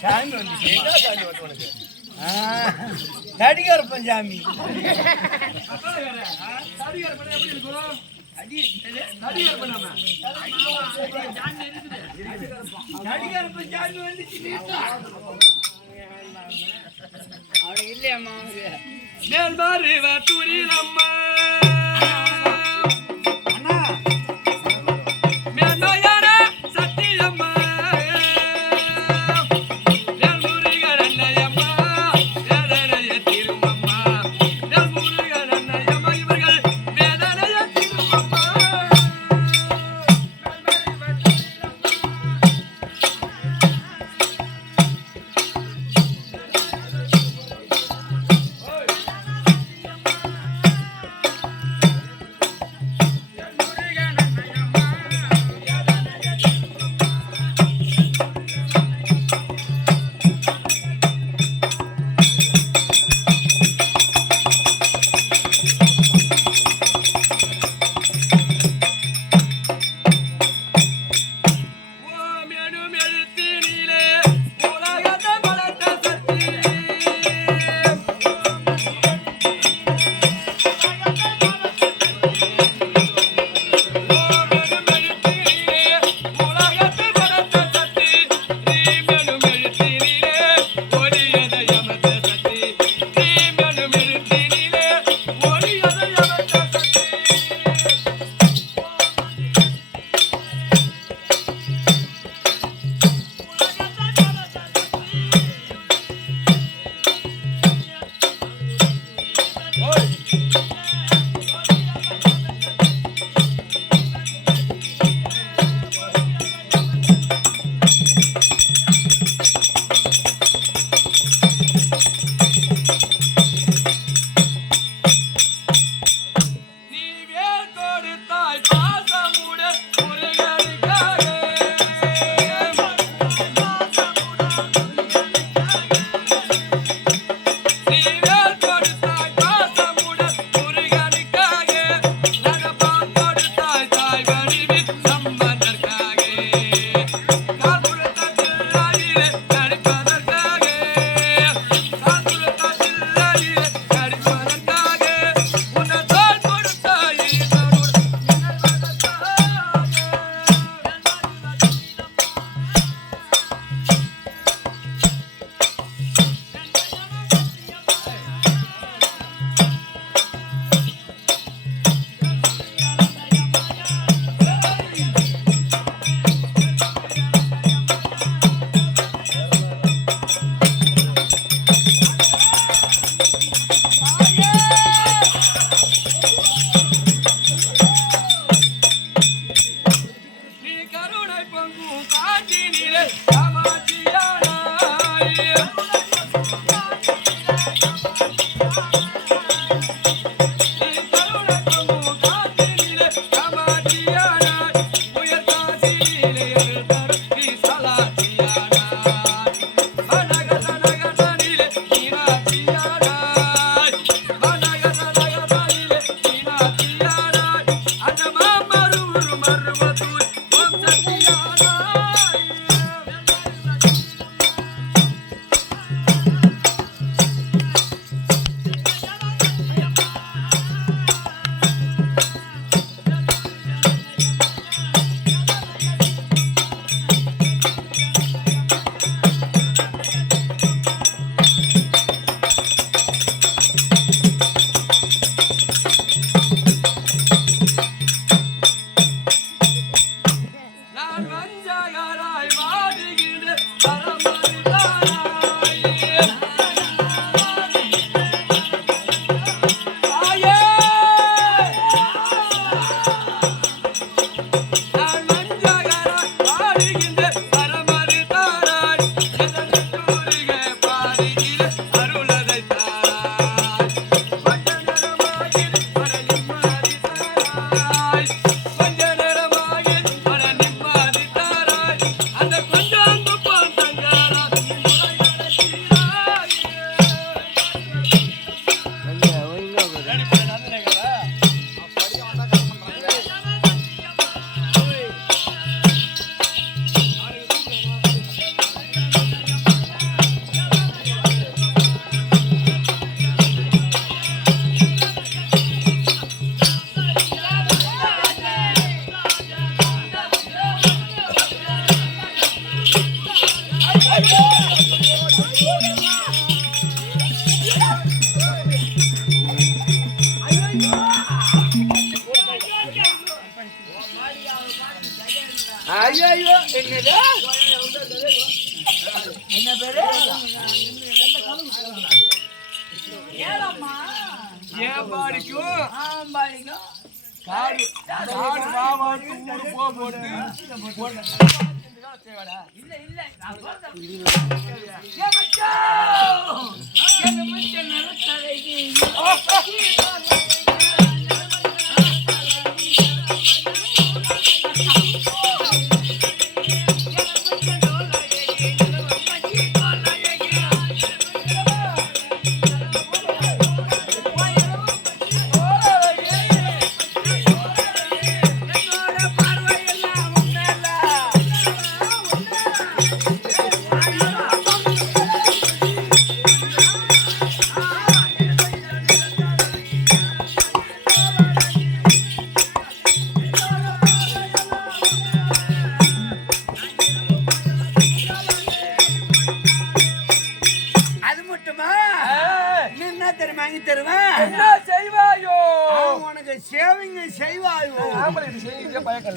சாமி வந்து உனக்கு நடிகர் பஞ்சாமி நடிகர் பஞ்சாமி வந்துச்சு அவனுக்கு இல்லையம்மா மேல்பாரி தூரில் அம்மா ஐயோ என்னது என்ன பேரு ஏன் பாடிக்கும் காடு காவாட்டு ஊரு போட்டு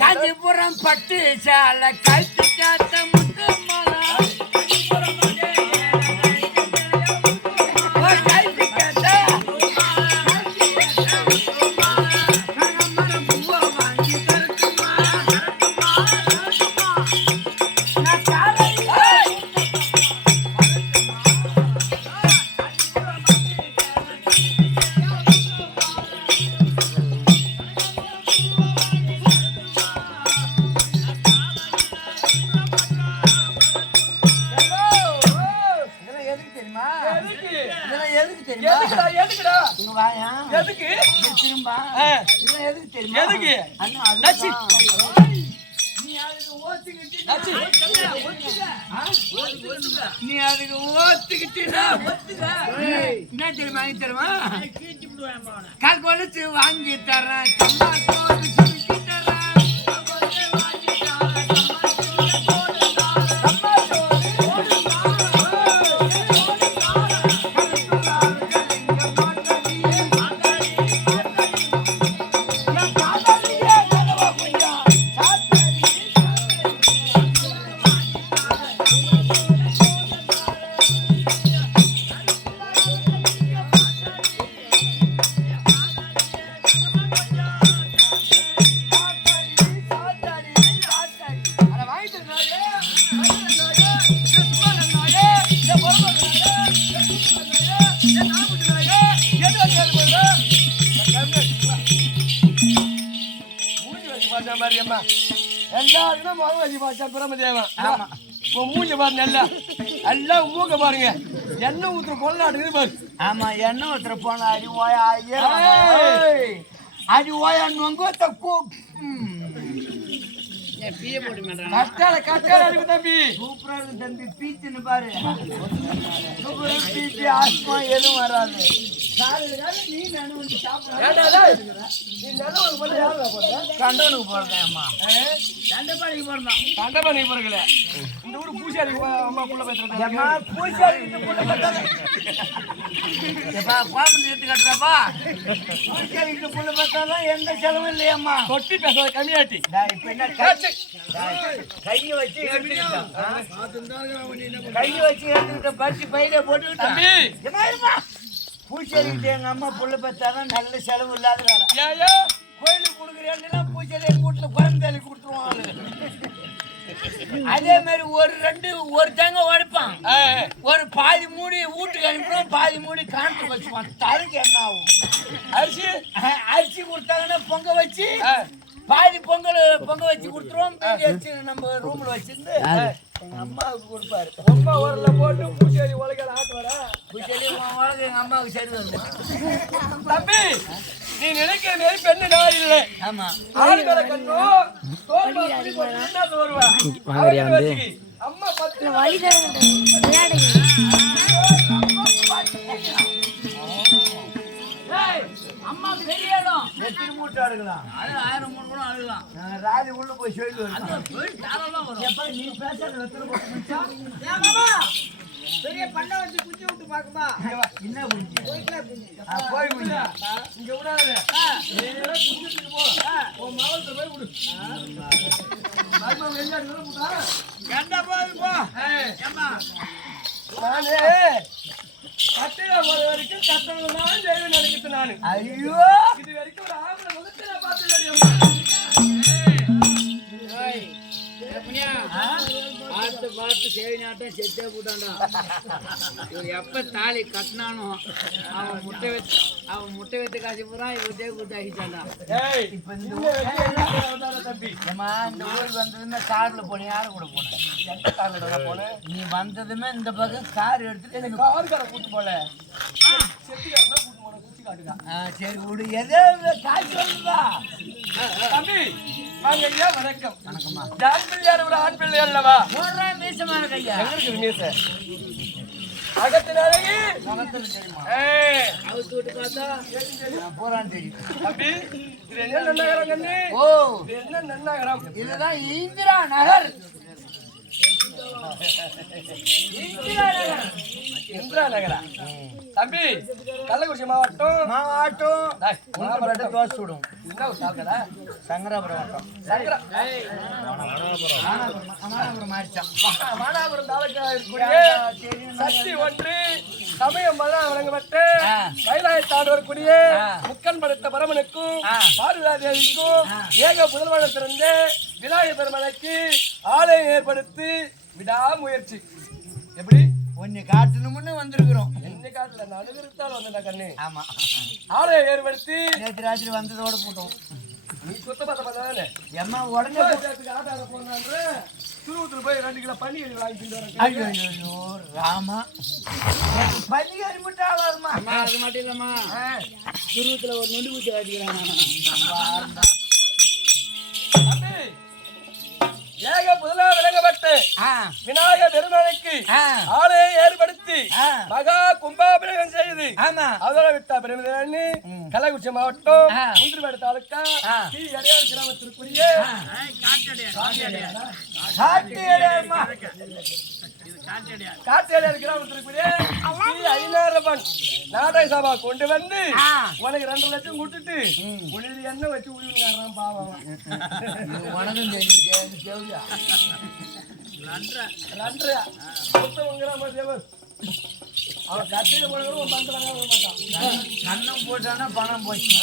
காஞ்சிபுரம் பட்டு சாலை கழுத்து காத்த முத்து நீ அதுக்கு ஓத்துக்கிட்டா என்ன தெரியுமா வாங்கி தருமா கால் கொலுசு வாங்கி தரேன் மூஞ்ச பாரு நல்லா எல்லாம் மூக்க பாருங்க எண்ணெய் ஊத்துற பொண்ணாட்டுக்குது பாரு. ஆமா எண்ணெய் ஊத்துற போன அடி ஓயா அடி ஓயான்னு தப்பு கட்டால அடிப்பு தம்பி சூப்பரா இருக்கு தம்பி பீச்சுன்னு பாரு சூப்பரா பீச்சு ஆஸ்மா எதுவும் வராது. கண்டவனுக்கு போறேன்மா கண்டபாணிக்கு போறேன் கண்டபாணிக்கு போறல இந்த ஊரு பூசாரி அம்மா புள்ள பேசுறேன் பூசாரி கோபம் எடுத்து கட்டுறப்பா பூசாரி புள்ள பேசாதான் எந்த செலவும் இல்லையம்மா கொட்டி பேச கம்மியாட்டி இப்ப என்ன கையை வச்சு எடுத்துக்கிட்ட பறிச்சு பையில போட்டுக்கிட்டா பூச்சேரிக்கிட்ட எங்க அம்மா புள்ள பார்த்தாதான் நல்ல செலவு இல்லாத வேலை கோயிலுக்கு கொடுக்குறேன் பூச்சேரி எங்க வீட்டுல குழந்தை கொடுத்துருவாங்க. அதே மாதிரி ஒரு தேங்க உடைப்பான் ஒரு பாதி மூடி வீட்டுக்கு அனுப்பிடுவோம் பாதி மூடி காண்டு வச்சுப்பான் தருக்கு என்ன ஆகும் அரிசி கொடுத்தாங்கன்னா பொங்க வச்சு பாதி பொங்க வச்சு கொடுத்துருவோம் வச்சு நம்ம ரூம்ல வச்சிருந்து எங்க அம்மாவுக்கு கொடுப்பாரு. அம்மா உரல போட்டு பூச்செடி உலக ஆட்டுவாரா பூச்செடி உலக எங்க அம்மாவுக்கு சரி வருமா தம்பி நீ நினைக்கிற மாரி பெண்ணு நான் இல்லை. ஆமா ஆடு மேல கண்ணோ அம்மா அம்மா பெரிய இடம் எத்தனை மூட்டை அழுகலாம் 1000 மூணு கூட அழுகலாம். ராஜி உள்ள போய் சொல்லிட்டு வரும் நீ பேசுறது பெரிய பண்ணை வச்சு குச்சி விட்டு பாக்குமா என்ன குஞ்சு போய் குஞ்சு இங்க விடாத நேரா குஞ்சுக்கு போ உன் மாவட்ட போய் விடு மாமா வெளிய அங்க போடா கண்ட போய் போ ஏம்மா நானே கட்டில போற வரைக்கும் கட்டணும் நான் ஜெயில நடக்கிட்டு நானு ஐயோ இது வரைக்கும் ஒரு ஆம்பளை வந்து நான் பார்த்து பார்த்து சேவினாட்டம் செத்தே போட்டான்டா எப்ப தாலி கட்டினானோ அவன் முட்டை வைத்து காசி பூரா இவத்தே கூட்டு ஆகிட்டான்டா இப்ப இந்த ஊருக்கு வந்ததுமே கார்ல போன யாரு கூட போனேன் நீ வந்ததுமே இந்த பக்கம் கார் எடுத்துட்டு கார்கார கூட்டு போல செட்டிகாரனா கூட்டு போன குச்சி காட்டுடா சரி விடு எதோ காசு வருதா தம்பி வாங்க ஐயா வணக்கம் வணக்கம்மா ஆண் பிள்ளையார் ஒரு ஆண் பிள்ளை அல்லவா போடுறா மீசமான கையா எங்க இருக்குது மீச அகத்தின் அழகி முகத்துல தெரியுமா அவுத்து விட்டு பார்த்தா போறான்னு தெரியும் தம்பி இது என்ன நன்னகரம் கண்ணு ஓ இது என்ன நன்னகரம் இதுதான் இந்திரா நகர் இந்திரா நகரா தம்பி கள்ளக்குறிச்சி மாவட்டம் மாவட்டம் தோசை விடும் என்ன தாக்கடா சங்கராபுரம் வட்டம் மானாபுரம் மாறிச்சான் மானாபுரம் தாலுக்கா இருக்கக்கூடிய சக்தி ஒன்று சமயம் மதம் வழங்கப்பட்டு கைலாயத்தாடு வரக்கூடிய முக்கன் படுத்த பரமனுக்கும் பார்வதா தேவிக்கும் ஏக புதல்வனத்திலிருந்து விநாயகர் பெருமனுக்கு ஆலயம் ஏற்படுத்தி விடாமுயற்சி எப்படி ஒன்னு காட்டணும்னு வந்திருக்கிறோம் என்ன காட்டுல நடுவிருத்தால் வந்தா கண்ணு ஆமா ஆலயம் ஏற்படுத்தி நேற்று ராத்திரி வந்ததோட போட்டோம் நீ சுத்த பார்த்த பார்த்தானே எம்மா உடனே ஆட்டாட போனான்ற துருவத்துல போய் 2 கிலோ பன்னி வாங்கிட்டு வரேன் ஐயோ ராமா பள்ளிக்காரி மட்டும் ஆகாதுமா அது மட்டும் இல்லம்மா துருவத்துல ஒரு நொண்டி பூச்சி வாட்டிக்கிறாங்க ஏக முதலா விளங்கப்பட்டு விநாயகர் பெருமானுக்கு ஆலயம் ஏற்படுத்தி மகா கும்பாபிஷேகம் செய்து அதோட விட்டா பெருமதி கள்ளக்குறிச்சி மாவட்டம் குந்திரிமேடு தாலுக்கா டி அடையார் கிராமத்திற்குரிய காட்டியார் கிராமத்திற்குரிய ஐநாயிரம் நாடக சபா கொண்டு வந்து உனக்கு 2 லட்சம் கொடுத்துட்டு உனக்கு என்ன வச்சு உயிர் பாவம் வணக்கம் தெரியும் அவன் கட்டில போனவரும் கண்ணம் போட்டானா பணம் போச்சு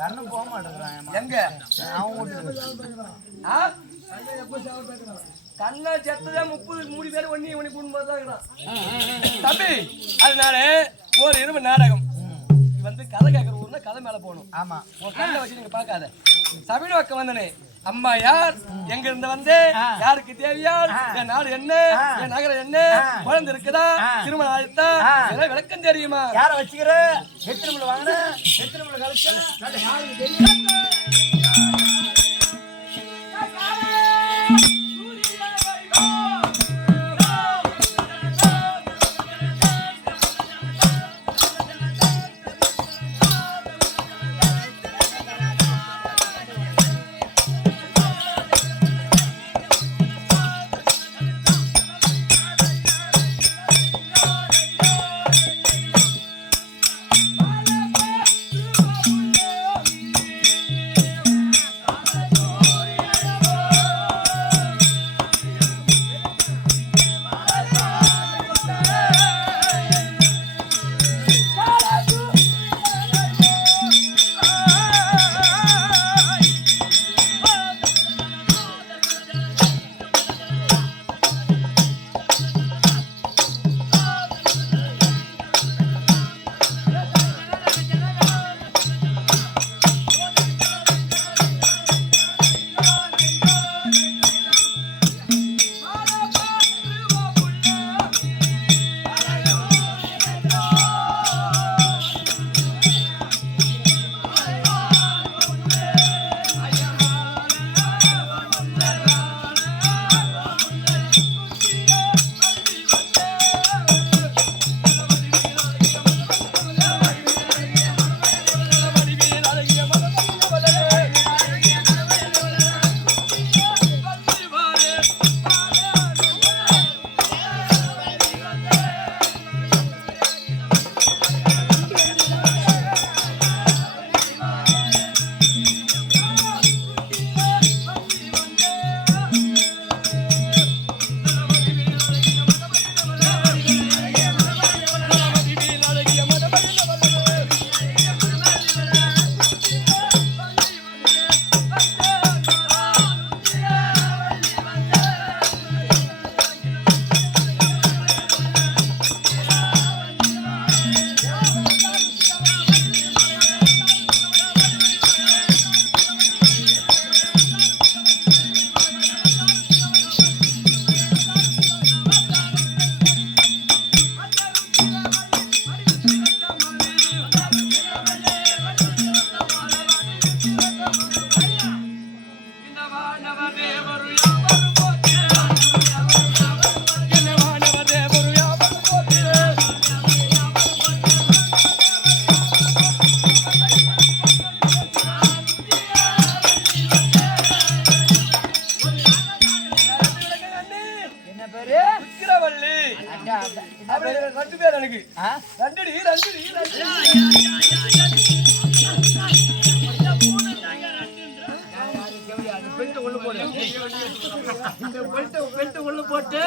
கண்ணம் போக மாட்டேங்கிறான் எங்க கண்ணா செத்ததான் 30 பேர் ஒண்ணி தம்பி அதனால ஒரு இரும்பு நாடகம் வந்து கதை கேட்கற ஊர்ல கதை மேல போகணும் ஆமா உன் கண்ணை வச்சு நீங்க பாக்காத சபையில பக்கம் வந்தனே அம்மா யார் எங்க இருந்து வந்து யாருக்கு தேவையால் என் நாடு என்ன என் நகரம் என்ன குழந்தை இருக்குதா திருமணம் ஆயிட்டா இதெல்லாம் விளக்கம் தெரியுமா யார வச்சுக்கிற எத்தனை மணி வாங்கின எத்தனை மணி கழிச்சா யாருக்கு தெரியும் அப்படி 2 பேர் எனக்கு ரெண்டுடி உள்ள போட்டு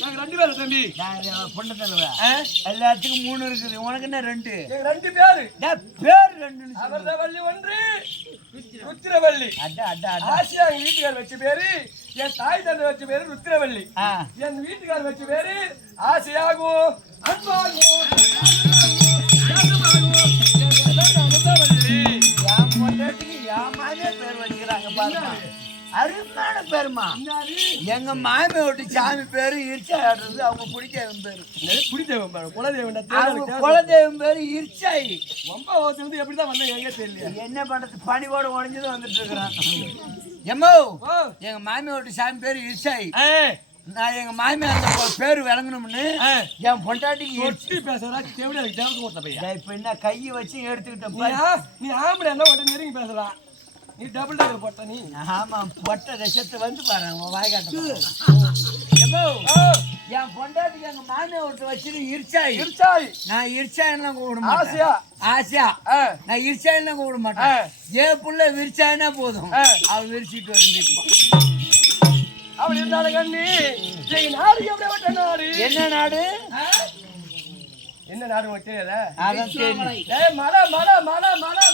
நாங்க 2 பேர் தம்பி பொண்ணு தலைவா எல்லாத்துக்கும் 3 இருக்குது உனக்கு என்ன 2 2 பேரு பேர் 2 அமர்தவள்ளி 1 ருத்திரவள்ளி ஆசியா எங்க வீட்டுக்கார் வச்ச பேரு என் தாய் தந்தை வச்ச பேரு ருத்திரவள்ளி என் வீட்டுக்கார் வச்ச பேரு ஆசையாகும் அன்பாகும் அமர்தவள்ளி என் பொண்டாட்டிக்கு ஏமானே பேர் வச்சுக்கிறாங்க பாருங்க அருமையான பேருமா எங்க மாமி விட்டு சாமி பேரு ஈர்ச்சாடுறது அவங்க குடித்தேவன் பேரு குலதெய்வம் பேரு ஈர்ச்சாயி ரொம்ப வந்து எப்படிதான் வந்தேன் எங்க தெரியல என்ன பண்றது பனிவோட உடஞ்சது வந்துட்டு இருக்கிறான் எம்மோ எங்க மாமி விட்டு சாமி பேரு ஈர்ச்சாயி நான் எங்க மாமி அந்த பேரு விளங்கணும்னு என் பொண்டாட்டிக்கு ஒட்டி பேசுறா இப்ப என்ன கையை வச்சு எடுத்துக்கிட்டேன் நீ ஆம்பளை என்ன உடனே நெருங்கி பேசலாம் நீ டபுள் டபுள் போட்ட நீ ஆமா பொட்ட ரசத்தை வந்து பாரு வாய்காட்டு என் பொண்டாட்டிக்கு எங்க மாமியை விட்டு வச்சுட்டு இருச்சாய் நான் இருச்சாயின்னு கூப்பிட மாட்டேன் ஆசையா நான் இருச்சாயின்னு கூப்பிட மாட்டேன் ஏன் புள்ள விரிச்சாயினா போதும் அவள் விரிச்சிட்டு வந்து அப்படி இருந்தாலும் கண்ணி நாடு எப்படி நாடு என்ன நாடு என்ன நாடு உனக்கு தெரியல அதான் தெரியும் மலை மலை மலை மலை மலை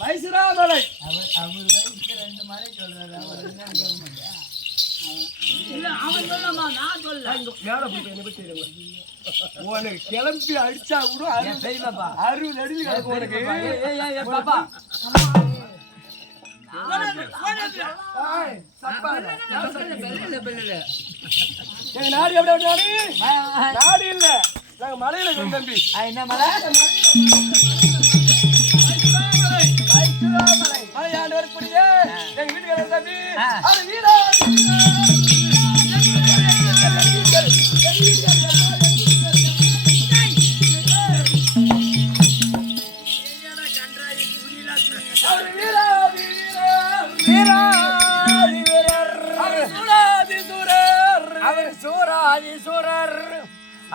மைசூராமலை அவர் வயசுக்கு 2 மலை சொல்றாரு அவர் என்ன சொல்ல மாட்டேன் உனக்கு கிளம்பி அடிச்சா கூட 60 அடி கிடக்கும் உனக்கு எங்க நாடு எப்படி நாடு இல்ல நாங்க மலையில தம்பி என்ன மலை மலையாண்டு வரக்கூடிய எங்க வீட்டுக்காரர் தம்பி அது வீடா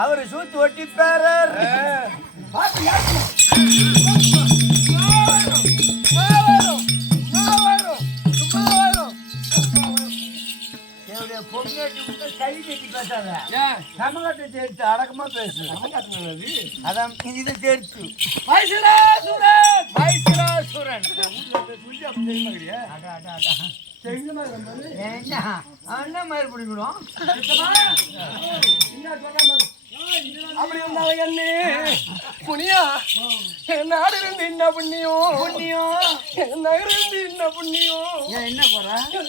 அவர் சூத்து ஒட்டி பேரர் கை கட்டி பேசாத தமிழ்நாட்டை சேர்த்து அடக்கமா பேசு அதான் இது சேர்த்து மைசூராசுரன் என்ன அண்ணா மாதிரி பிடிக்கணும் அப்படி இருந்தாலும் கண்ணு புனியா நாடு இருந்து என்ன புண்ணியம் நகர் இருந்து என்ன புண்ணியம் என்ன போற